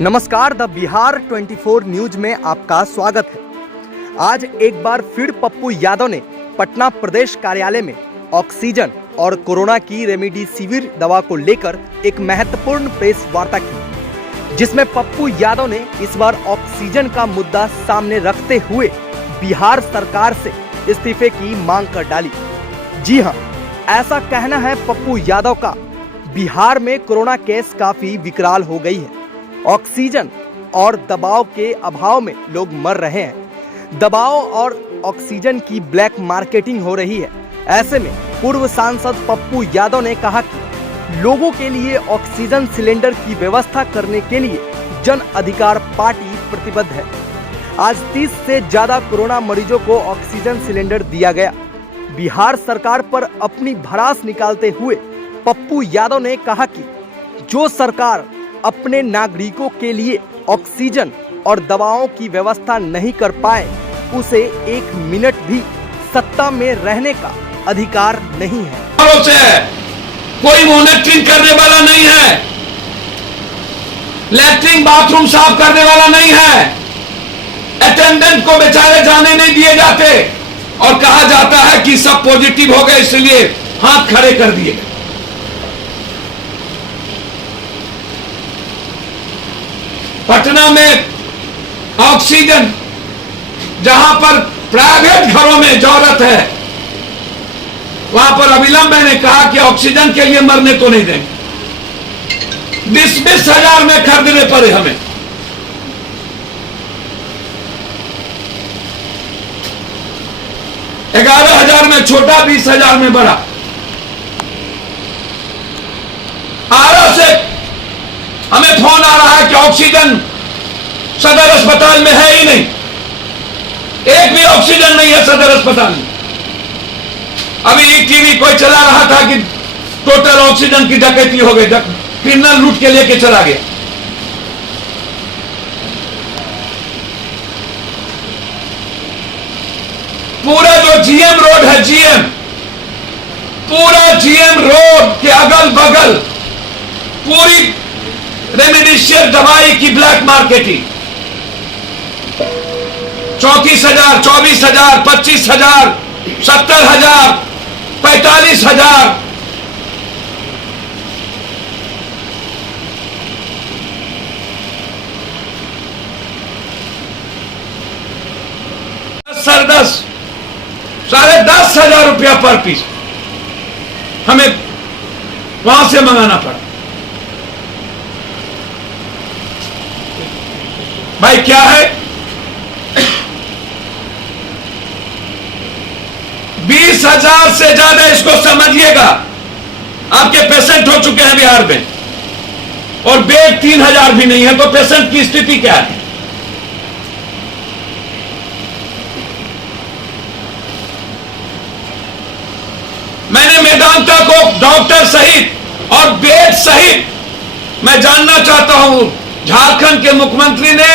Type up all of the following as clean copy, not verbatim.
नमस्कार, the Bihar 24 news में आपका स्वागत है। आज एक बार फिर पप्पू यादव ने पटना प्रदेश कार्यालय में ऑक्सीजन और कोरोना की रेमडेसिविर दवा को लेकर एक महत्वपूर्ण प्रेस वार्ता की, जिसमें पप्पू यादव ने इस बार ऑक्सीजन का मुद्दा सामने रखते हुए बिहार सरकार से इस्तीफे की मांग कर डाली। जी हां, ऐसा कहना है पप्पू यादव का। बिहार में कोरोना केस काफी विकराल हो गई है। ऑक्सीजन और दबाव के अभाव में लोग मर रहे हैं। दबाव और ऑक्सीजन की ब्लैक मार्केटिंग हो रही है। ऐसे में पूर्व सांसद पप्पू यादव ने कहा कि लोगों के लिए ऑक्सीजन सिलेंडर की व्यवस्था करने के लिए जन अधिकार पार्टी प्रतिबद्ध है। आज 30 से ज्यादा कोरोना मरीजों को ऑक्सीजन सिलेंडर दिया गया। बिहार सरकार पर अपनी भड़ास निकालते हुए पप्पू यादव ने कहा कि जो सरकार अपने नागरिकों के लिए ऑक्सीजन और दवाओं की व्यवस्था नहीं कर पाए, उसे एक मिनट भी सत्ता में रहने का अधिकार नहीं है। कोई मॉनिटरिंग करने वाला नहीं है, लैट्रिन बाथरूम साफ करने वाला नहीं है, अटेंडेंट को बेचारे जाने नहीं दिए जाते और कहा जाता है कि सब पॉजिटिव हो गए इसलिए हाथ खड़े कर दिए। पटना में ऑक्सीजन जहां पर प्राइवेट घरों में जरूरत है, वहां पर अविलंब मैंने कहा कि ऑक्सीजन के लिए मरने को नहीं देंगे। 20-20 हजार में खरीदने पड़े हमें। $11,000 में छोटा, 20,000 में बड़ा। आरा से हमें फोन आ रहा है कि ऑक्सीजन सदर अस्पताल में है ही नहीं, एक भी ऑक्सीजन नहीं है सदर अस्पताल में। अभी टीवी कोई चला रहा था कि टोटल ऑक्सीजन की डकैती हो गई, क्रिमिनल लूट के लेके चला गया। पूरा जो जीएम रोड है, पूरा जीएम रोड के अगल बगल पूरी रेमडेसिविर दवाई की ब्लैक मार्केटिंग। 34,000, 24,000, 25,000, 70,000, 45,000। सर 10, 10,500 रुपया पर पीस हमें वहां से मंगाना पड़ा। भाई क्या है, 20,000 से ज्यादा इसको समझिएगा आपके पेशेंट हो चुके हैं बिहार में, और बेड 3,000 भी नहीं है, तो पेशेंट की स्थिति क्या है? मैंने मेदांता को डॉक्टर सहित और बेड सहित मैं जानना चाहता हूं, झारखंड के मुख्यमंत्री ने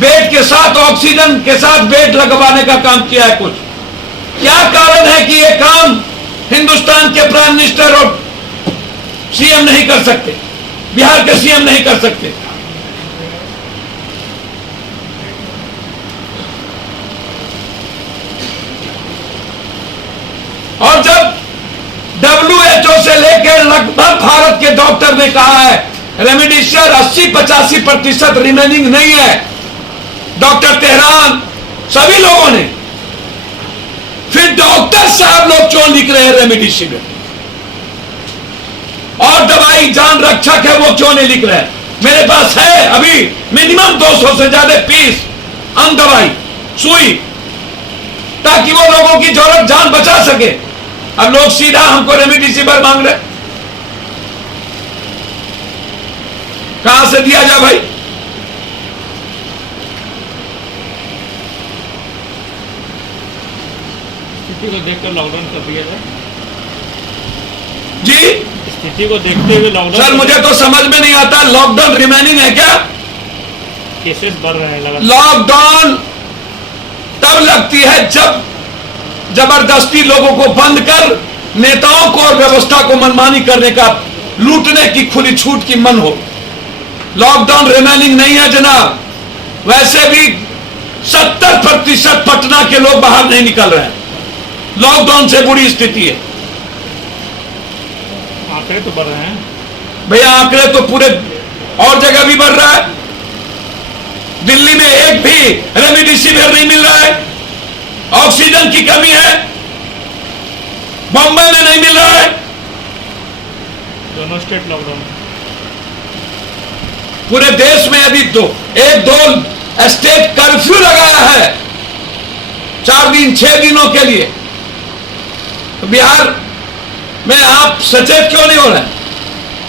बेड के साथ ऑक्सीजन के साथ बेड लगवाने का काम किया है कुछ? क्या कारण है कि यह काम हिंदुस्तान के प्राइम मिनिस्टर और सीएम नहीं कर सकते, बिहार के सीएम नहीं कर सकते? और जब WHO से लेकर लगभग भारत के डॉक्टर ने कहा है रेमडेसिविर 80-85% रिमेनिंग नहीं है, डॉक्टर तेहरान सभी लोगों ने, फिर डॉक्टर साहब लोग क्यों लिख रहे हैं रेमडेसिविर? और दवाई जान रक्षक है वो क्यों नहीं लिख रहे हैं? मेरे पास है अभी मिनिमम 200 से ज्यादा पीस अंग दवाई, सुई, ताकि वो लोगों की जरूरत जान बचा सके। अब लोग सीधा हमको रेमडेसिविर मांग रहे, कहां से दिया जाए भाई? स्थिति को देखकर लॉकडाउन कर दिया जाए। जी, स्थिति को देखते हुए लॉकडाउन। सर मुझे तो समझ में नहीं आता, लॉकडाउन रिमेनिंग है क्या? केसेस बढ़ रहे हैं लगातार। लॉकडाउन तब लगती है जब जबरदस्ती लोगों को बंद कर नेताओं को और व्यवस्था को मनमानी करने का, लूटने की खुली छूट की मन हो। लॉकडाउन रिमेनिंग नहीं है जनाब। वैसे भी 70% पटना के लोग बाहर नहीं निकल रहे हैं। लॉकडाउन से बुरी स्थिति है। आंकड़े तो बढ़ रहे हैं भैया, आंकड़े तो पूरे और जगह भी बढ़ रहा है। दिल्ली में एक भी रेमडेसिविर नहीं मिल रहा है, ऑक्सीजन की कमी है। बॉम्बे में नहीं मिल रहा है। दोनों स्टेट लॉकडाउन। पूरे देश में अभी एक दो स्टेट कर्फ्यू लगाया है 4 दिन 6 दिनों के लिए। तो बिहार में आप सचेत क्यों नहीं हो रहे?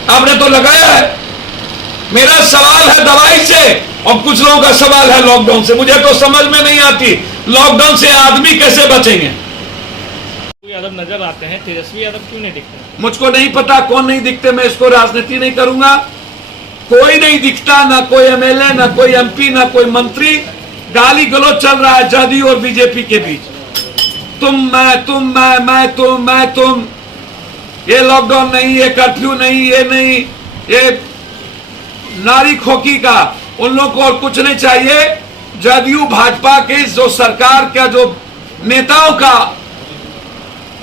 आपने तो लगाया है। मेरा सवाल है दवाई से, और कुछ लोगों का सवाल है लॉकडाउन से। मुझे तो समझ में नहीं आती लॉकडाउन से आदमी कैसे बचेंगे। यादव नजर आते हैं, तेजस्वी यादव क्यों नहीं दिखते? मुझको नहीं पता कौन नहीं दिखते। मैं इसको राजनीति नहीं करूंगा। कोई नहीं दिखता, ना कोई एमएलए, ना कोई एमपी, ना कोई मंत्री। गाली गलौज चल रहा है जदयू और बीजेपी के बीच। तुम मैं तुम। ये लॉकडाउन नहीं, ये कर्फ्यू नहीं, ये नहीं, ये नारी खोकी का। उन लोगों को और कुछ नहीं चाहिए। जदयू भाजपा के जो सरकार का जो नेताओं का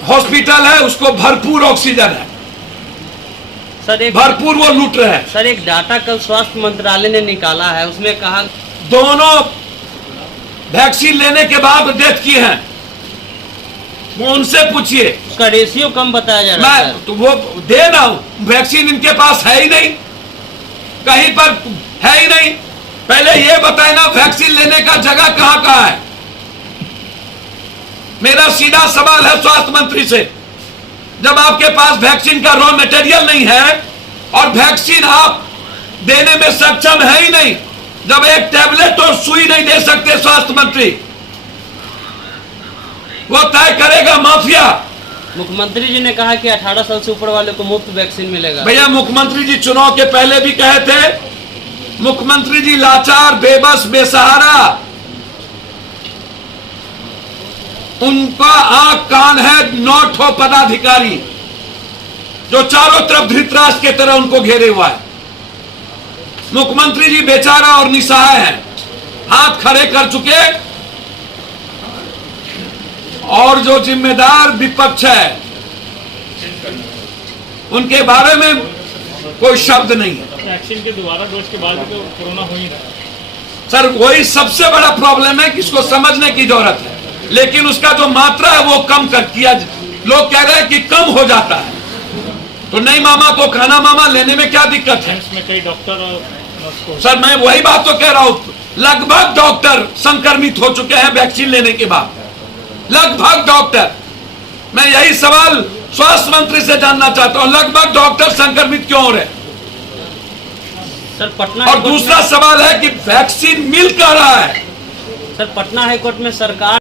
हॉस्पिटल है, उसको भरपूर ऑक्सीजन है सर। एक भरपूर वो लूट रहे हैं। सर, एक डाटा कल स्वास्थ्य मंत्रालय ने निकाला है, उसमें कहा दोनों वैक्सीन लेने के बाद डेथ की हैं। वो उनसे पूछिए। उसका रेशियो कम बताया जा रहा है। मैं तो वो दे ना, वैक्सीन इनके पास है ही नहीं, कहीं पर है ही नहीं। पहले ये बताए ना वैक्सीन लेने का जगह कहां कहां है। मेरा सीधा सवाल है स्वास्थ्य मंत्री से, जब आपके पास वैक्सीन का रॉ मटेरियल नहीं है और वैक्सीन आप देने में सक्षम है ही नहीं, जब एक टैबलेट और सुई नहीं दे सकते स्वास्थ्य मंत्री, वो तय करेगा माफिया। मुख्यमंत्री जी ने कहा कि 18 साल से ऊपर वाले को मुफ्त वैक्सीन मिलेगा। भैया, मुख्यमंत्री जी चुनाव के पहले भी कहे थे। मुख्यमंत्री जी लाचार, बेबस, बेसहारा, उनका आंख कान है, नॉट हो पदाधिकारी जो चारों तरफ धृतराष्ट्र के तरह उनको घेरे हुआ है। मुख्यमंत्री जी बेचारा और निसहाय है, हाथ खड़े कर चुके, और जो जिम्मेदार विपक्ष है उनके बारे में कोई शब्द नहीं है। वैक्सीन के दोबारा डोज के बाद भी तो कोरोना हो ही रहा है। सर, वही सबसे बड़ा प्रॉब्लम है कि इसको समझने की जरूरत है, लेकिन उसका जो मात्रा है वो कम कर किया। लोग कह रहे हैं कि कम हो जाता है, तो नहीं मामा को खाना मामा लेने में क्या दिक्कत है? इसमें कई डॉक्टर और नर्स को। सर, मैं वही बात तो कह रहा हूं, लगभग डॉक्टर संक्रमित हो चुके हैं वैक्सीन लेने के बाद, लगभग डॉक्टर। मैं यही सवाल स्वास्थ्य मंत्री से जानना चाहता हूं, लगभग डॉक्टर संक्रमित क्यों हो रहे? सर, पटना और दूसरा सवाल है कि वैक्सीन मिल कहां रहा है? सर, पटना हाईकोर्ट में सरकार